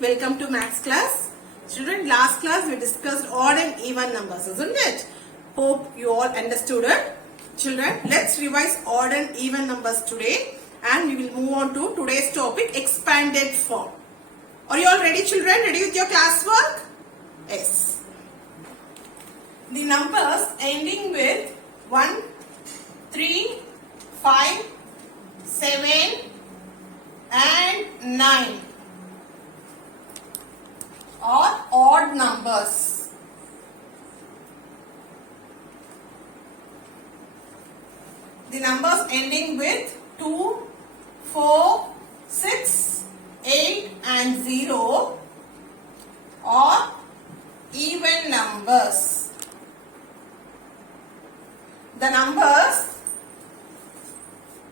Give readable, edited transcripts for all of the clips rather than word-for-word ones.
Welcome to maths class. Children, last class we discussed odd and even numbers, isn't it? Hope you all understood it. Children, let's revise odd and even numbers today and we will move on to today's topic, expanded form. Are you all ready, children? Ready with your classwork? Yes. The numbers ending with 1, 3, 5, 7 and 9 are odd numbers. The numbers ending with 2, 4, 6, 8 and 0 are even numbers. The numbers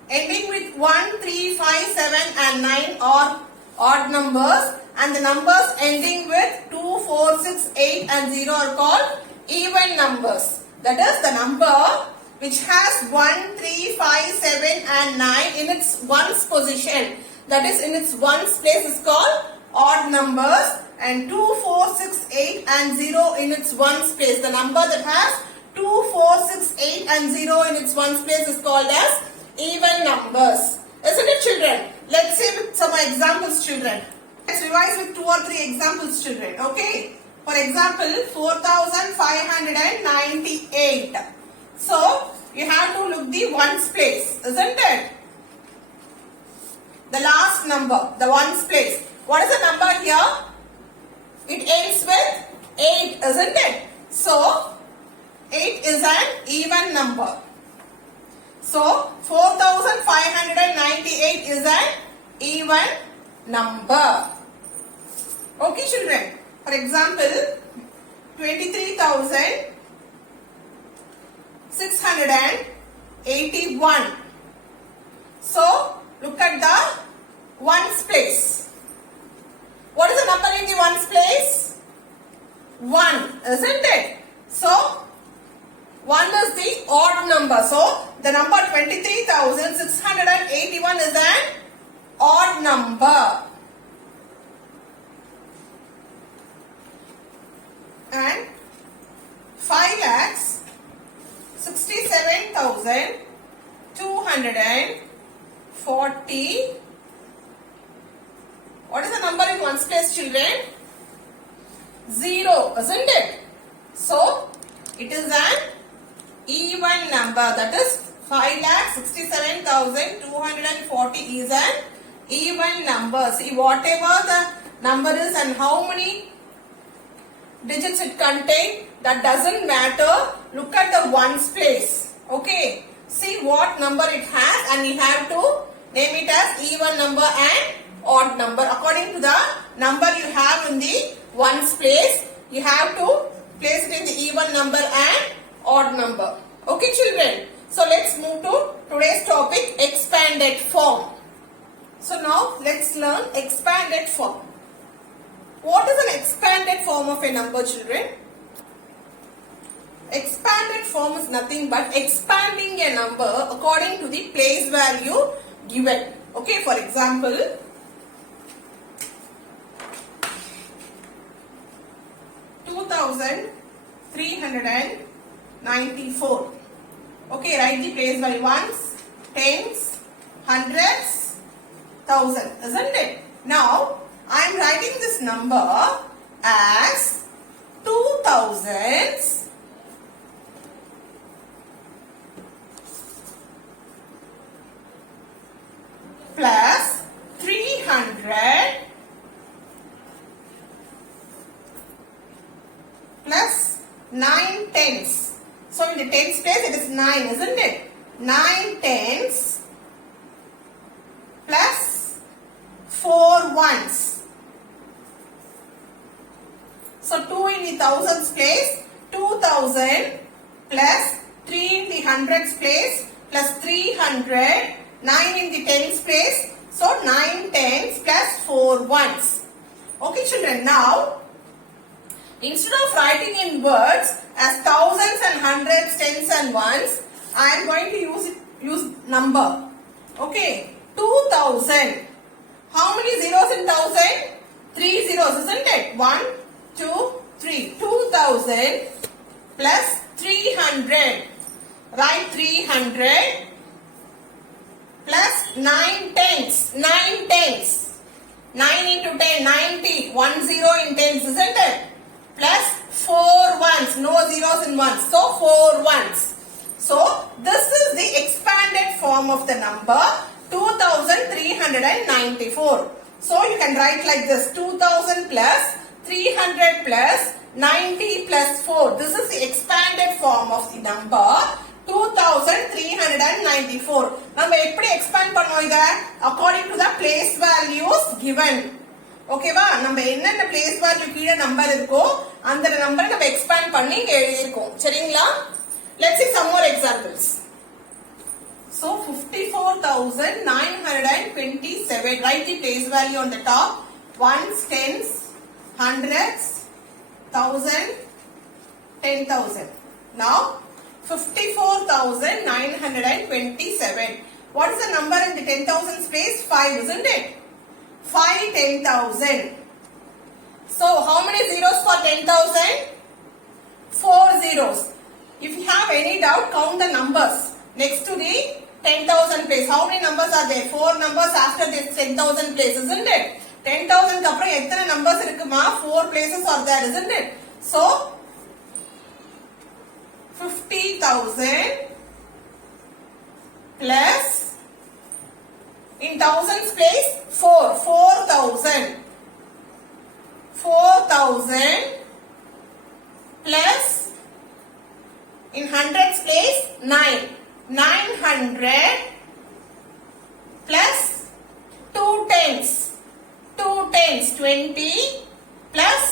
ending with 1, 3, 5, 7 and 9 are odd numbers, and the numbers ending with 2, 4, 6, 8 and 0 are called even numbers. That is the number which has 1, 3, 5, 7 and 9 in its ones position. That is in its ones place is called odd numbers, and 2, 4, 6, 8 and 0 in its ones place. The number that has 2, 4, 6, 8 and 0 in its ones place is called as even numbers. Isn't it, children? Let's see with some examples, children. Let's revise with 2 or 3 examples, children. Okay. For example, 4598. So, you have to look the ones place, isn't it? The last number, the ones place. What is the number here? It ends with 8, isn't it? So, 8 is an even number. So, 4598 is an even number. Okay, children. For example, 23,681. So, look at the ones place. What is the number in the ones place? 1, isn't it? So, 1 is the odd number. So, the number 23,681 is an odd number. And 5,67,240. What is the number in ones place, children? 0, isn't it? So, it is an even number. That is 5,67,240 is an even number. See, whatever the number is and how many digits it contains, that doesn't matter. Look at the ones place. Okay. See what number it has and we have to name it as even number and odd number. According to the number you have in the ones place, you have to place it in the even number and odd number. Okay, children. So let's move to today's topic, expanded form. So now let's learn expanded form. What is an expanded form of a number, children? Expanded form is nothing but expanding a number according to the place value given. Okay, for example, 2,394. Okay, write the place value ones, tens, hundreds, thousand, isn't it? Now, I am writing this number as 2000s plus 300 plus 9 tens. So, in the tens place it is 9, isn't it? 9 tens plus 4 ones. So, 2 in the thousands place, 2000 plus 3 in the hundreds place plus 300, 9 in the tens place. So, 9 tens plus 4 ones. Okay, children. Now, instead of writing in words as thousands and hundreds, tens and ones, I am going to use number. Okay, 2000. How many zeros in 1000? 3 zeros, isn't it? 1, 2, 3. 2000 plus 300. Write 300 plus 9 tens. 9 tens. 9 into 10, 90. 1 0 in tens, isn't it? Plus 4 ones. No zeros in ones. So 4 ones. So this is the expanded form of the number 2394. So you can write like this: 2000 plus 300 plus 90 plus 4. This is the expanded form of the number 2394. நம்ம எப்படி expand பண்ணோம் இத? According to the place values given. ஓகேவா? நம்ம என்னென்ன place value கீழ number இருக்கோ அந்த நம்பரை நம்ம expand பண்ணி இங்க எழுதி இருக்கோம். சரிங்களா? Let's see some more examples. So 54,927. Write the place value on the top. Ones, tens, hundreds, thousand, 10,000. Now 54,927. What is the number in the 10,000 space? 5, isn't it? 5 10,000. So how many zeros for 10,000? 4 zeros. If you have any doubt, count the numbers next to the 10,000 place. How many numbers are there? 4 numbers after this 10,000 place, isn't it? 10,000 க்கு அப்புறம் எத்தனை numbers இருக்குமா? 4 places are there, isn't it? So 50,000 plus in thousands place 4,000. 4,000 plus in hundreds place 9. 900 plus 2 tens. 2 tens 20 plus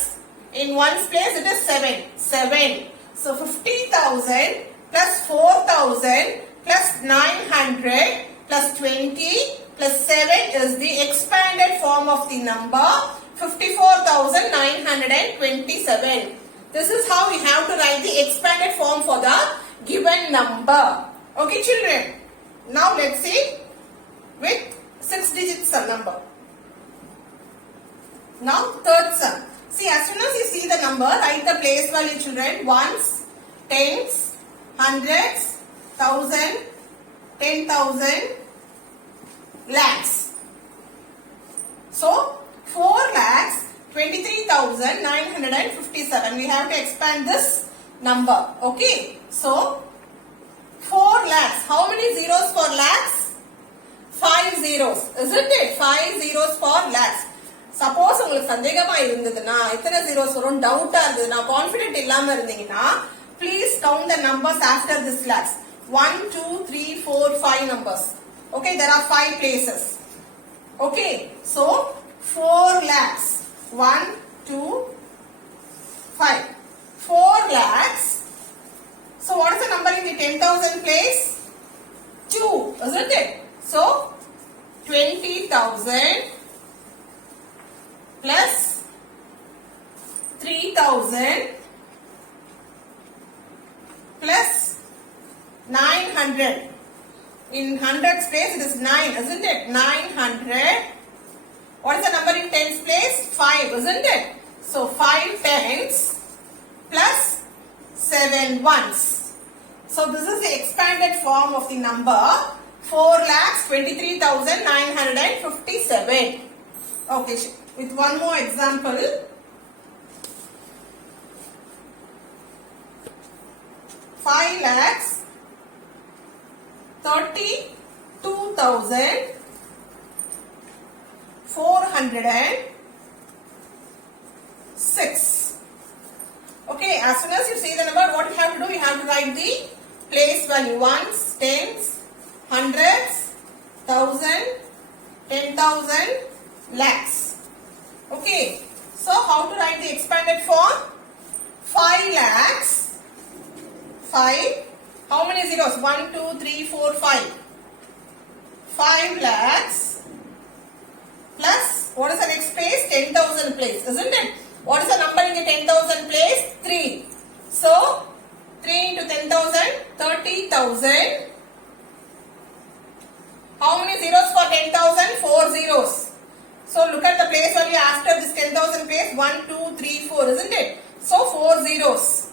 in ones place it is 7. 7. So 50,000 plus 4,000 plus 900 plus 20 plus 7 is the expanded form of the number 54,927. This is how we have to write the expanded form for the given number. Okay children, now let's see with 6 digits sum number. Now third sum. See, as soon as you see the number, write the place value children. Ones, tens, hundreds, thousand, 10,000, lakhs. So 4,23,957. We have to expand this number. Okay. So 4 lakhs. How many zeros for lakhs? 5 zeros. Isn't it? 5 zeros for lakhs. Suppose உங்களுக்கு சந்தேகமா இருந்ததுன்னா எத்தனை zeros வரும் டவுட்டா இருந்ததுன்னா confident இல்லாம இருந்தீங்கன்னா please count the numbers after this lakhs. 1 2 3 4 5 numbers. Okay, there are 5 places. Okay, so 4 lakhs. 1 2 5. 4 lakhs. So what is the number in the 10,000 place? 2, isn't it? So 20,000 plus 3,000 plus 900. In hundreds place it is 9, isn't it? 900. What is the number in tens place? 5, isn't it? So 5 tens plus 7 ones. So this is the expanded form of the number 4,23,957. Okay, with one more example. 5,32,406. Okay, as soon as you see the number, what you have to do? You have to write the place value. Ones, tens, hundreds, thousand, 10,000, lakhs. Okay, so how to write the expanded form? 5 lakhs. 5. How many zeros? 1, 2, 3, 4, 5. 5 lakhs plus what is the next place? 10,000 place, isn't it? What is the number in the 10,000 place? 3. So 3 into 10,000, 30,000. How many zeros for 10,000? 4 zeros. So look at the place value after this 10,000 place. 1, 2, 3, 4, isn't it? So 4 zeros.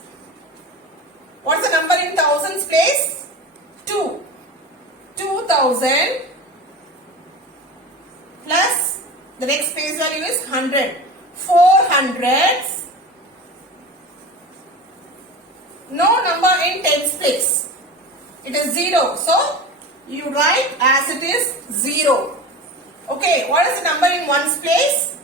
What's the number in thousands place? 2. 2,000 plus the next place value is 100. 4 hundreds. No number in tens place. It is 0. So you write as it is 0. Okay, what is the number in ones place?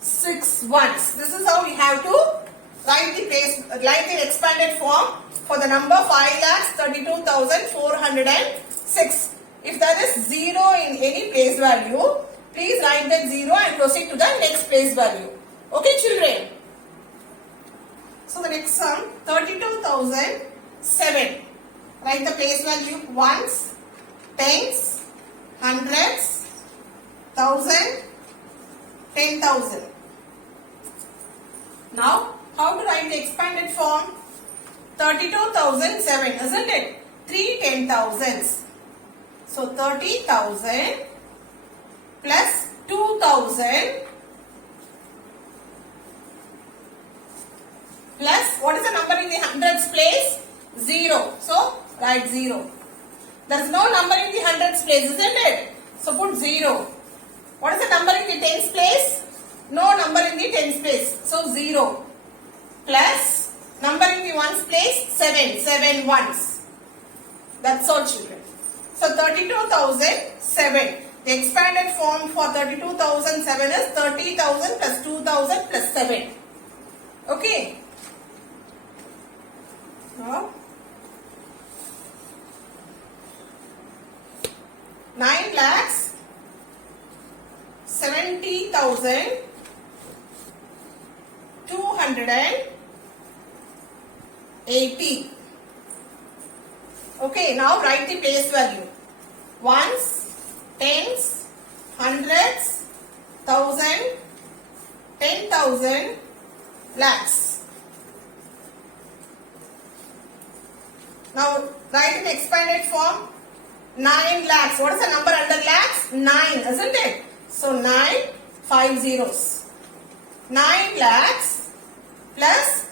6 ones. This is how we have to write the expanded form for the number 5,32,406. If there is 0 in any place value, please write that 0 and proceed to the next place value. Okay, children. So the next sum, 32,007. Write the place value ones, tens, hundreds, thousand, 10,000. Now, how to write the expanded form? 32,007, isn't it? 3 10,000s. So 30,000 plus 2,000 plus what is the number in the hundreds place? 0. So write 0. There is no number in the hundreds place, isn't it? So put 0. What is the number in the tens place? No number in the tens place. So 0 plus number in the ones place 7. 7 ones. That's all, children. So 32,007. The expanded form for 32,007 is 30,000 plus 2,000 plus 7. Okay. Now 9 lakhs 70,280. Okay, now write the place value. Ones, tens, hundreds, thousand, 10,000, lakhs. Now write in expanded form 9 lakhs. What is the number under lakhs? 9, isn't it? So 9, 5 zeros. 9 lakhs plus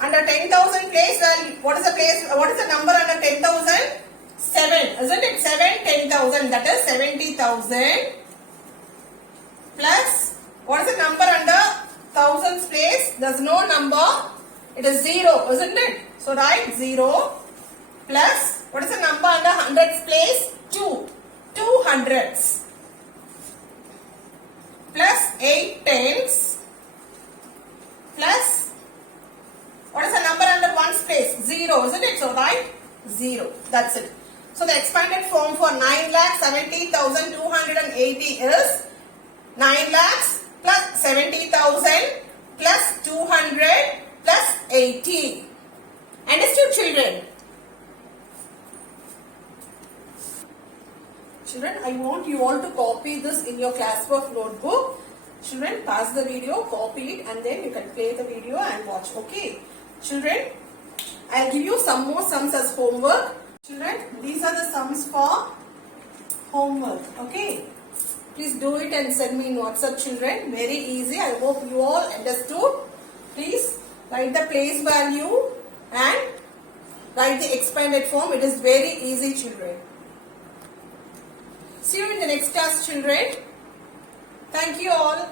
under 10,000 place value. What is the number under 10,000? 7, isn't it? 7, 10,000. That is 70,000 plus what is the number under thousands place? There's no number. It is 0, isn't it? So write 0 plus what is the number under hundreds place? 2. 2 hundreds plus 8 tens plus what is the number under ones place? 0, isn't it? So write 0. That's it. So the expanded form for 9,70,280 is 9 lakhs plus 70,000 plus 200 plus 80. Understood, children? Children, I want you all to copy this in your classwork notebook. Children, pause the video, copy it, and then you can play the video and watch. Okay? Children, I'll give you some more sums as homework. Children, these are the sums for homework. Okay? Please do it and send me in WhatsApp, children. Very easy. I hope you all understood. Please write the place value and write the expanded form. It is very easy, children. See you in the next class, children. Thank you all.